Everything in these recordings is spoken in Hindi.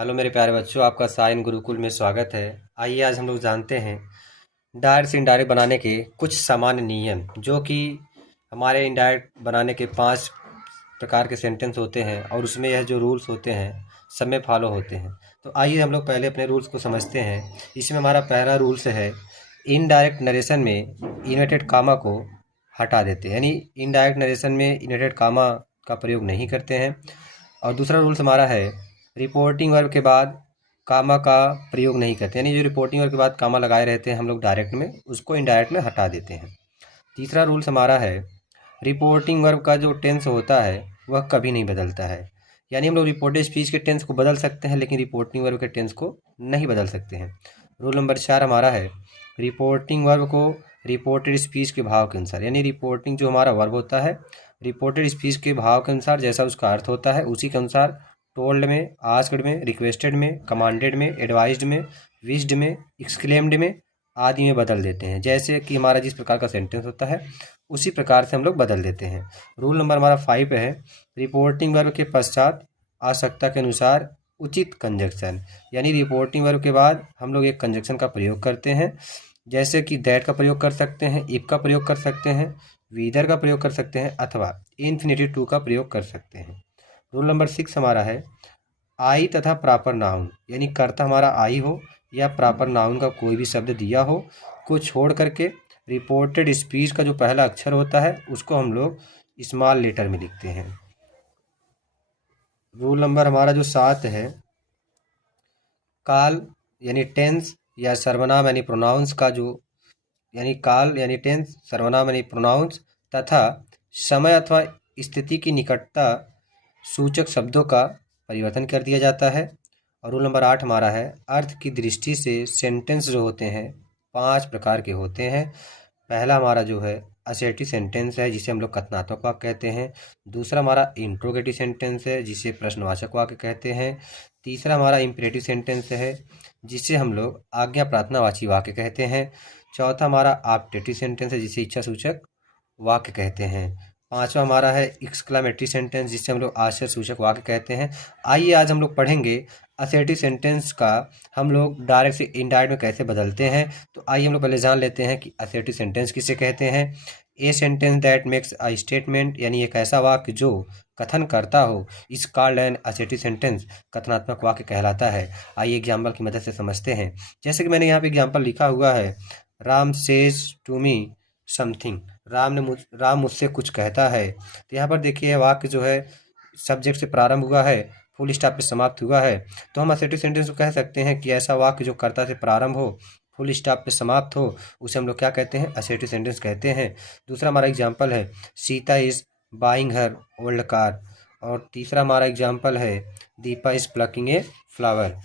हेलो मेरे प्यारे बच्चों, आपका साइन गुरुकुल में स्वागत है। आइए आज हम लोग जानते हैं डायरेक्ट से इनडायरेक्ट बनाने के कुछ सामान्य नियम, जो कि हमारे इनडायरेक्ट बनाने के 5 प्रकार के सेंटेंस होते हैं और उसमें यह जो रूल्स होते हैं सब में फॉलो होते हैं। तो आइए हम लोग पहले अपने रूल्स को समझते हैं। इसमें हमारा पहला रूल्स है, इनडायरेक्ट नरेशन में इन्वर्टेड कामा को हटा देते हैं, यानी इनडायरेक्ट नरेशन में इन्वर्टेड कामा का प्रयोग नहीं करते हैं। और दूसरा रूल्स हमारा है, रिपोर्टिंग वर्ब के बाद कामा का प्रयोग नहीं करते, यानी जो रिपोर्टिंग वर्ब के बाद कामा लगाए रहते हैं हम लोग डायरेक्ट में, उसको इनडायरेक्ट में हटा देते हैं। तीसरा रूल्स हमारा है, रिपोर्टिंग वर्ब का जो टेंस होता है वह कभी नहीं बदलता है, यानी हम लोग रिपोर्टेड स्पीच के टेंस को बदल सकते हैं लेकिन रिपोर्टिंग वर्ब के टेंस को नहीं बदल सकते हैं। रूल नंबर 4 हमारा है, रिपोर्टिंग वर्ब को रिपोर्टेड स्पीच के भाव के अनुसार, यानी रिपोर्टिंग जो हमारा वर्ब होता है रिपोर्टेड स्पीच के भाव के अनुसार जैसा उसका अर्थ होता है उसी के अनुसार टोल्ड में, आस्क्ड में, रिक्वेस्टेड में, कमांडेड में, एडवाइज्ड में, विश्ड में, एक्सक्लेम्ड में आदि में बदल देते हैं। जैसे कि हमारा जिस प्रकार का सेंटेंस होता है उसी प्रकार से हम लोग बदल देते हैं। रूल नंबर हमारा 5 है, रिपोर्टिंग वर्ब के पश्चात आवश्यकता के अनुसार उचित कंजक्शन, यानी रिपोर्टिंग वर्ब के बाद हम लोग एक कंजक्शन का प्रयोग करते हैं, जैसे कि दैट का प्रयोग कर सकते हैं, इफ का प्रयोग कर सकते हैं, वीदर का प्रयोग कर सकते हैं अथवा इन्फिनिटिव टू का प्रयोग कर सकते हैं। रूल नंबर 6 हमारा है, आई तथा प्रॉपर नाउन, यानी कर्ता हमारा आई हो या प्रॉपर नाउन का कोई भी शब्द दिया हो को छोड़ करके रिपोर्टेड स्पीच का जो पहला अक्षर होता है उसको हम लोग स्मॉल लेटर में लिखते हैं। रूल नंबर हमारा जो 7 है, काल यानी टेंस या सर्वनाम यानी प्रोनाउंस का जो, यानी काल यानी टेंस, सर्वनाम यानी प्रोनाउंस तथा समय अथवा स्थिति की निकटता सूचक शब्दों का परिवर्तन कर दिया जाता है। और रूल नंबर 8 हमारा है, अर्थ की दृष्टि से सेंटेंस जो होते हैं 5 प्रकार के होते हैं। पहला हमारा जो है असर्टिव सेंटेंस है जिसे हम लोग कथनात्मक वाक्य कहते हैं। दूसरा हमारा इंट्रोगेटिव सेंटेंस है जिसे प्रश्नवाचक वाक्य कहते हैं। तीसरा हमारा इम्परेटिव सेंटेंस है जिसे हम लोग आज्ञा प्रार्थनावाची वाक्य कहते हैं। चौथा हमारा ऑप्टेटिव सेंटेंस है जिसे इच्छा सूचक वाक्य कहते हैं। पांचवा हमारा है एक्सक्लेमेटरी सेंटेंस जिसे हम लोग आश्चर्य सूचक वाक्य कहते हैं। आइए आज हम लोग पढ़ेंगे असर्टिव सेंटेंस का हम लोग डायरेक्ट से इनडायरेक्ट में कैसे बदलते हैं। तो आइए हम लोग पहले जान लेते हैं कि असर्टिव सेंटेंस किसे कहते हैं। A sentence that makes a statement, यानी एक ऐसा वाक्य जो कथन करता हो, is called an assertive sentence, कथनात्मक वाक्य कहलाता है। आइए एग्जाम्पल की मदद से समझते हैं। जैसे कि मैंने यहाँ पे एग्जाम्पल लिखा हुआ है, Ram says to me something, Ram मुझसे कुछ कहता है। तो यहाँ पर देखिए वाक्य जो है सब्जेक्ट से प्रारंभ हुआ है, फुल स्टॉप पे समाप्त हुआ है। तो हम असर्टिव सेंटेंस को कह सकते हैं कि ऐसा वाक्य जो कर्ता से प्रारंभ हो, फुल स्टॉप पे समाप्त हो, उसे हम लोग क्या कहते हैं, असर्टिव सेंटेंस कहते हैं। दूसरा हमारा एग्जाम्पल है, Sita is buying her old car. और तीसरा हमारा एग्जाम्पल है, Deepa is plucking a flower.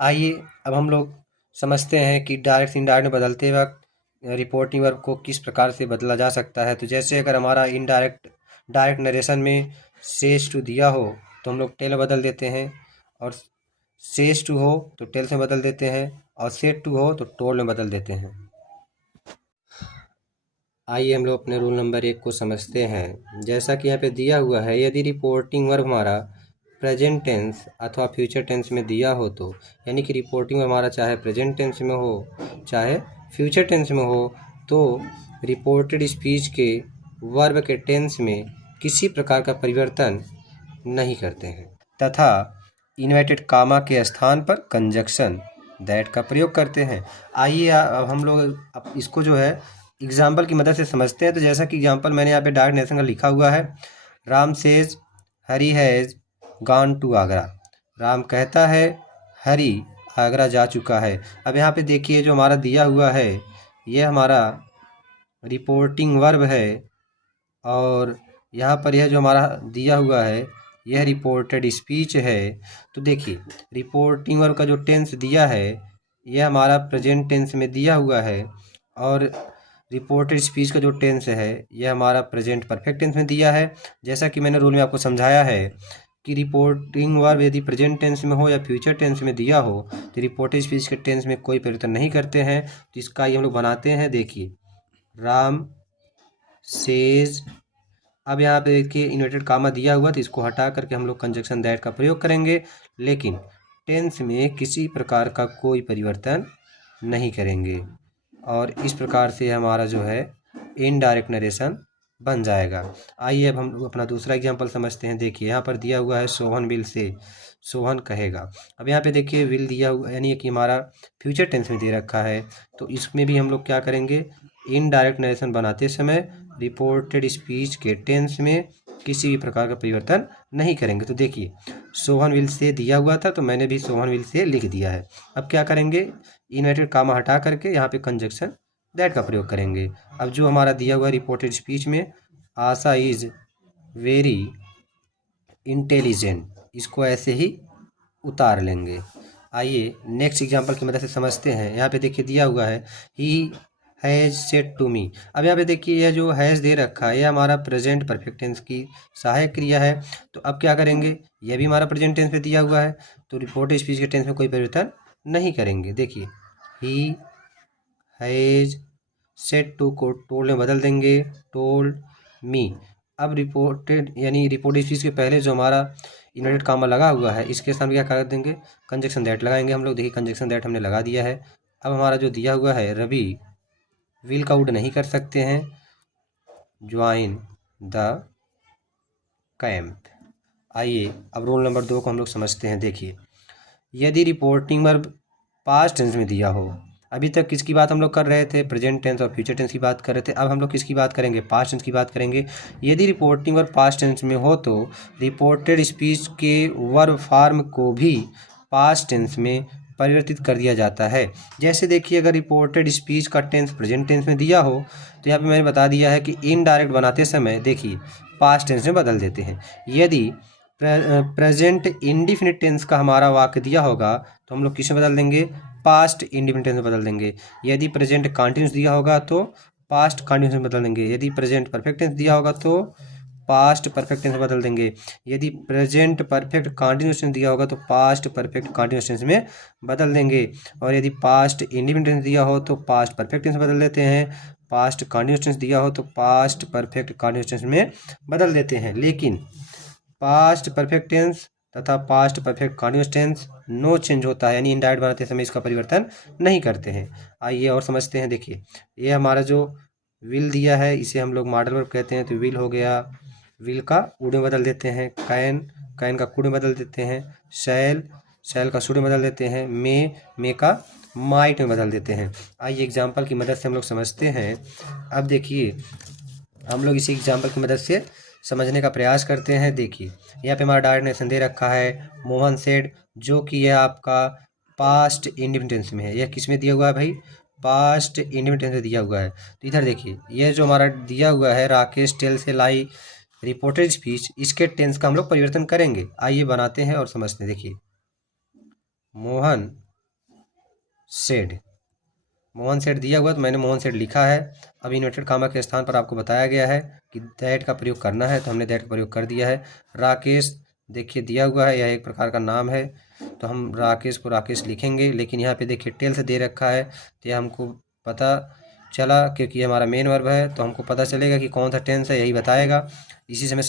आइए अब हम लोग समझते हैं कि डायरेक्ट से इनडायरेक्ट में बदलते वक्त रिपोर्टिंग वर्ब को किस प्रकार से बदला जा सकता है। तो जैसे अगर हमारा डायरेक्ट नरेशन में सेज टू दिया हो तो हम लोग टेल बदल देते हैं, और सेज टू हो तो टेल से बदल देते हैं, और सेड टू हो तो टोल्ड में बदल देते हैं। आइए हम लोग अपने रूल नंबर 1 को समझते हैं। जैसा कि यहाँ पे दिया हुआ है, यदि रिपोर्टिंग वर्ब हमारा प्रेजेंट टेंस अथवा फ्यूचर टेंस में दिया हो तो, यानी कि रिपोर्टिंग हमारा चाहे प्रेजेंट टेंस में हो चाहे फ्यूचर टेंस में हो, तो रिपोर्टेड स्पीच के वर्ब के टेंस में किसी प्रकार का परिवर्तन नहीं करते हैं तथा इन्वर्टेड कामा के स्थान पर कंजक्शन दैट का प्रयोग करते हैं। आइए अब हम लोग अब इसको जो है एग्जाम्पल की मदद से समझते हैं। तो जैसा कि एग्जाम्पल मैंने यहाँ पे डायरेक्ट नरेशन का लिखा हुआ है, Ram says Hari has gone to Agra. Ram कहता है हरी आगरा जा चुका है। अब यहाँ पे देखिए जो हमारा दिया हुआ है ये हमारा रिपोर्टिंग वर्ब है, और यहाँ पर यह जो हमारा दिया हुआ है यह रिपोर्टेड स्पीच है। तो देखिए रिपोर्टिंग वर्ब का जो टेंस दिया है यह हमारा प्रेजेंट टेंस में दिया हुआ है, और रिपोर्टेड स्पीच का जो टेंस है यह हमारा प्रेजेंट परफेक्ट टेंस में दिया है। जैसा कि मैंने रूल में आपको समझाया है कि रिपोर्टिंग वर्ब यदि प्रेजेंट टेंस में हो या फ्यूचर टेंस में दिया हो तो रिपोर्टेड स्पीच के टेंस में कोई परिवर्तन नहीं करते हैं। तो इसका ये हम लोग बनाते हैं, देखिए राम सेज अब यहाँ पे देखिए इन्वर्टेड कामा दिया हुआ, तो इसको हटा करके हम लोग कंजक्शन दैट का प्रयोग करेंगे, लेकिन टेंस में किसी प्रकार का कोई परिवर्तन नहीं करेंगे। और इस प्रकार से हमारा जो है इनडायरेक्ट नरेशन बन जाएगा। आइए अब हम लोग अपना दूसरा एग्जांपल समझते हैं। देखिए यहाँ पर दिया हुआ है सोहन विल से, सोहन कहेगा। अब यहाँ पे देखिए विल दिया हुआ यानी कि हमारा फ्यूचर टेंस में दे रखा है, तो इसमें भी हम लोग क्या करेंगे, इनडायरेक्ट नरेशन बनाते समय रिपोर्टेड स्पीच के टेंस में किसी भी प्रकार का परिवर्तन नहीं करेंगे। तो देखिए सोहन विल से दिया हुआ था, तो मैंने भी सोहन विल से लिख दिया है। अब क्या करेंगे, इन्वर्टेड कामा हटा करके यहाँ पे कंजक्शन दैट का प्रयोग करेंगे। अब जो हमारा दिया हुआ रिपोर्टेड स्पीच में आशा इज वेरी इंटेलिजेंट, इसको ऐसे ही उतार लेंगे। आइए नेक्स्ट एग्जांपल की मदद से समझते हैं। यहाँ पे देखिए दिया हुआ है he has said to me. अब यहाँ पे देखिए यह जो हैज़ दे रखा है, यह हमारा प्रेजेंट परफेक्ट टेंस की सहायक क्रिया है। तो अब क्या करेंगे, यह भी हमारा प्रेजेंट टेंस में दिया हुआ है, तो रिपोर्टेड स्पीच के टेंस में कोई परिवर्तन नहीं करेंगे। देखिए ही हैज़ सेड टू को टोल्ड में बदल देंगे, टोल्ड मी। अब रिपोर्टेड यानी रिपोर्टेड स्पीच के पहले जो हमारा इन्वर्टेड कामा लगा हुआ है, इसके सामने क्या कर देंगे, कंजक्शन दैट लगाएंगे हम लोग। देखिए कंजक्शन दैट हमने लगा दिया है। अब हमारा जो दिया हुआ है रवि विल का वुड नहीं कर सकते हैं, ज्वाइन द कैंप। आइए अब रूल नंबर 2 को हम लोग समझते हैं। देखिए यदि रिपोर्टिंग वर्ब पास्ट टेंस में दिया हो, अभी तक किसकी बात हम लोग कर रहे थे, प्रेजेंट टेंस और फ्यूचर टेंस की बात कर रहे थे। अब हम लोग किसकी बात करेंगे, पास्ट टेंस की बात करेंगे। यदि रिपोर्टिंग वर्ब पास्ट टेंस में हो तो रिपोर्टेड स्पीच के वर्ब फॉर्म को भी पास्ट टेंस में परिवर्तित कर दिया जाता है। जैसे देखिए अगर रिपोर्टेड स्पीच का टेंस प्रेजेंट टेंस में दिया हो, तो यहाँ पे मैंने बता दिया है कि इनडायरेक्ट बनाते समय देखिए पास्ट टेंस में बदल देते हैं। यदि प्रेजेंट इंडिफिनिट टेंस का हमारा वाक्य दिया होगा, तो हम लोग किस में बदल देंगे, पास्ट इंडिफिनिट टेंस में बदल देंगे। यदि प्रेजेंट कंटिन्यूस दिया होगा तो पास्ट कंटिन्यूस में बदल देंगे। यदि प्रेजेंट परफेक्ट टेंस दिया होगा तो पास्ट परफेक्ट टेंस में बदल देंगे। यदि प्रेजेंट परफेक्ट कंटिन्यूस टेंस दिया होगा तो पास्ट परफेक्ट कंटिन्यूस टेंस में बदल देंगे। और यदि पास्ट इंडिफिनिट टेंस दिया हो तो पास्ट परफेक्ट टेंस में बदल देते हैं। पास्ट कंटिन्यूस टेंस दिया हो तो पास्ट परफेक्ट कंटिन्यूस टेंस में बदल देते हैं। लेकिन पास्ट परफेक्ट टेंस तथा past perfect continuous tense no change होता है, यानी इनडायरेक्ट बनाते समय इसका परिवर्तन नहीं करते हैं। आइए और समझते हैं। देखिए ये हमारा जो विल दिया है, इसे हम लोग मॉडल वर्ब कहते हैं। तो विल हो गया, विल का वुड में बदल देते हैं। कैन, कैन का कुड में बदल देते हैं। शैल, शैल का शुड में बदल देते हैं। मे का माइट में बदल देते हैं। आइए एग्जाम्पल की मदद से हम लोग समझते हैं। अब देखिए हम लोग इसी एग्जाम्पल की मदद से समझने का प्रयास करते हैं। देखिए यहाँ पे हमारा डायरेक्ट नेशन दे रखा है मोहन सेड, जो कि यह आपका पास्ट इंडिपेंडेंस में है। यह किस में दिया हुआ है भाई, पास्ट इंडिपेंडेंस में दिया हुआ है। तो इधर देखिए यह जो हमारा दिया हुआ है राकेश टेल से लाई रिपोर्टेड स्पीच, इसके टेंस का हम लोग परिवर्तन करेंगे। आइए बनाते हैं और समझते हैं। देखिए मोहन सेड, मोहन सेड दिया हुआ तो मैंने मोहन सेड लिखा है। अब इन्वर्टेड कामा के स्थान पर आपको बताया गया है कि दैट का प्रयोग करना है, तो हमने दैट का प्रयोग कर दिया है। राकेश देखिए दिया हुआ है, यह एक प्रकार का नाम है, तो हम राकेश को राकेश लिखेंगे। लेकिन यहाँ पे देखिए टेल से दे रखा है, तो यह हमको पता चला क्योंकि ये हमारा मेन वर्ब है, तो हमको पता चलेगा कि कौन सा टेंस है, यही बताएगा। इसी से मैं